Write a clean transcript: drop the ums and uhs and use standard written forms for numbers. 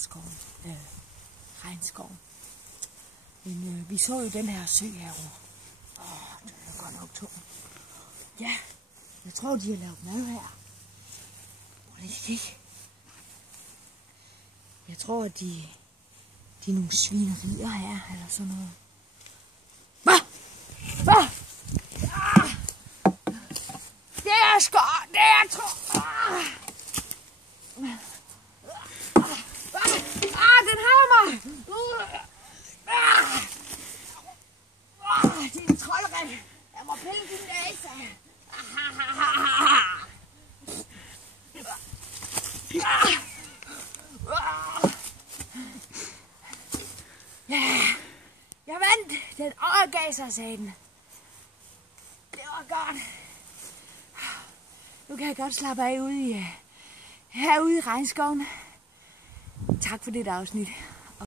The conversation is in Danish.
Hareskoven, regnskoven. Men vi så jo den her sø herovre. Den er godt nok tung. Ja, jeg tror, de har lavet mad her. Prøv lige at kigge. Jeg tror, at de er nogle svinerier her, eller sådan noget. Hvad? Hvad? Det er skåret, det er den har mig! Din troldrem! Jeg må pille din næse! Ja, jeg vandt! Den overgav sig, sagde den. Det var godt. Nu kan jeg godt slappe af herude i regnskoven. Tak for det afsnit.